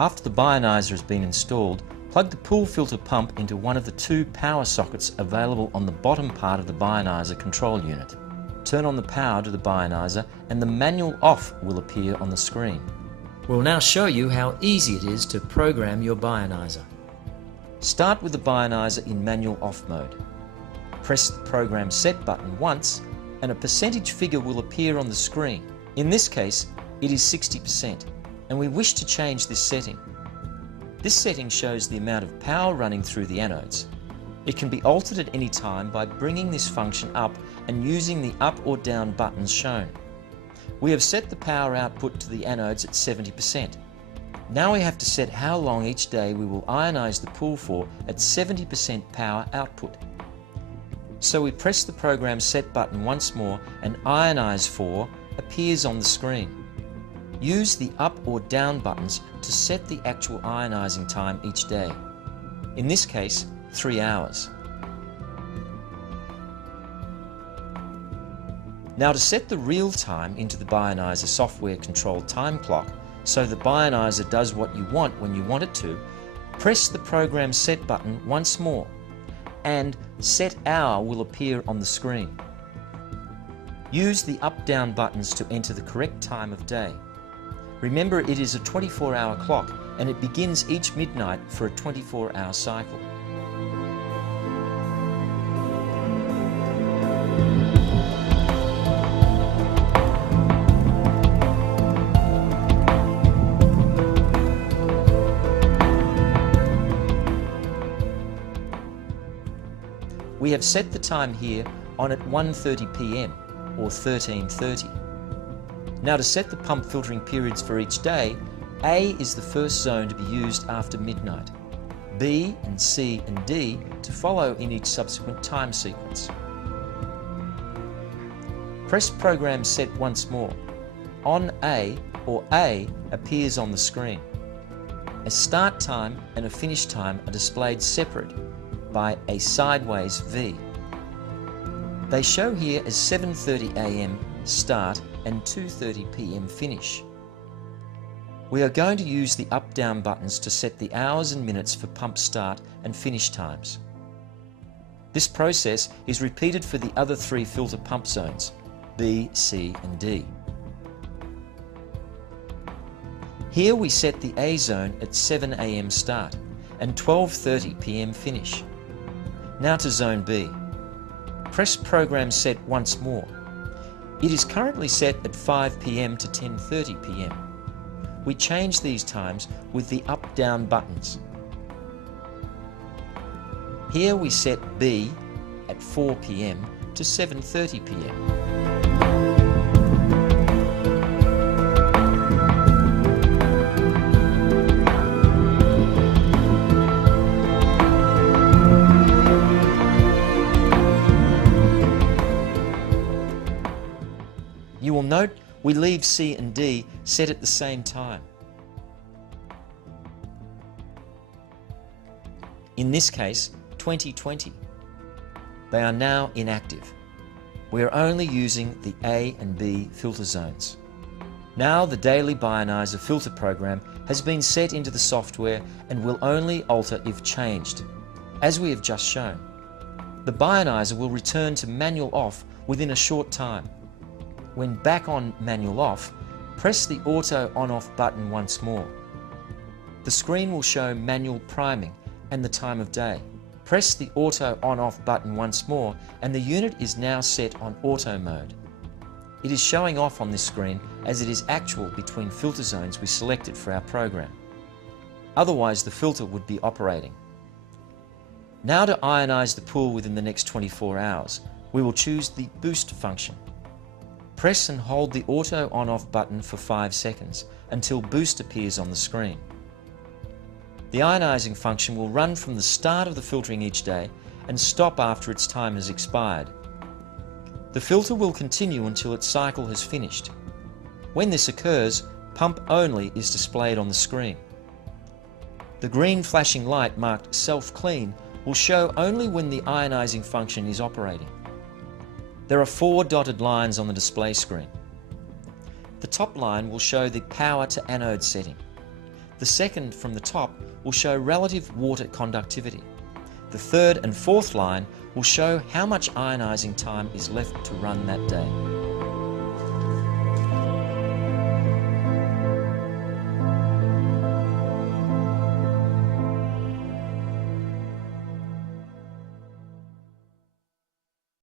After the Bioniser has been installed, plug the pool filter pump into one of the two power sockets available on the bottom part of the Bioniser control unit. Turn on the power to the Bioniser and the manual off will appear on the screen. We'll now show you how easy it is to program your Bioniser. Start with the Bioniser in manual off mode. Press the Program Set button once and a percentage figure will appear on the screen. In this case, it is 60%, and we wish to change this setting. This setting shows the amount of power running through the anodes. It can be altered at any time by bringing this function up and using the up or down buttons shown. We have set the power output to the anodes at 70%. Now we have to set how long each day we will ionize the pool for at 70% power output. So we press the Program Set button once more and Ionize For appears on the screen. Use the up or down buttons to set the actual ionizing time each day. In this case, 3 hours. Now to set the real time into the Bioniser software controlled time clock so the Bioniser does what you want when you want it to, press the Program Set button once more and Set Hour will appear on the screen. Use the up-down buttons to enter the correct time of day. Remember, it is a 24-hour clock and it begins each midnight for a 24-hour cycle. We have set the time here on at 1:30 p.m. or 13:30. Now to set the pump filtering periods for each day, A is the first zone to be used after midnight, B and C and D to follow in each subsequent time sequence. Press Program Set once more. On A or A appears on the screen. A start time and a finish time are displayed separate by a sideways V. They show here as 7:30 a.m. start and 2:30 p.m. finish. We are going to use the up-down buttons to set the hours and minutes for pump start and finish times. This process is repeated for the other 3 filter pump zones, B, C and D. Here we set the A zone at 7 a.m. start and 12:30 p.m. finish. Now to Zone B. Press Program Set once more. It is currently set at 5 p.m. to 10:30 p.m. We change these times with the up-down buttons. Here we set B at 4 p.m. to 7:30 p.m. You will note we leave C and D set at the same time. In this case, 2020. They are now inactive. We are only using the A and B filter zones. Now the daily Bioniser filter program has been set into the software and will only alter if changed, as we have just shown. The Bioniser will return to manual off within a short time. When back on manual off, press the auto on-off button once more. The screen will show manual priming and the time of day. Press the auto on-off button once more and the unit is now set on auto mode. It is showing off on this screen as it is actual between filter zones we selected for our program. Otherwise the filter would be operating. Now to ionize the pool within the next 24 hours, we will choose the boost function. Press and hold the auto on-off button for 5 seconds until boost appears on the screen. The ionizing function will run from the start of the filtering each day and stop after its time has expired. The filter will continue until its cycle has finished. When this occurs, pump only is displayed on the screen. The green flashing light marked self-clean will show only when the ionizing function is operating. There are 4 dotted lines on the display screen. The top line will show the power to anode setting. The second from the top will show relative water conductivity. The third and fourth line will show how much ionizing time is left to run that day.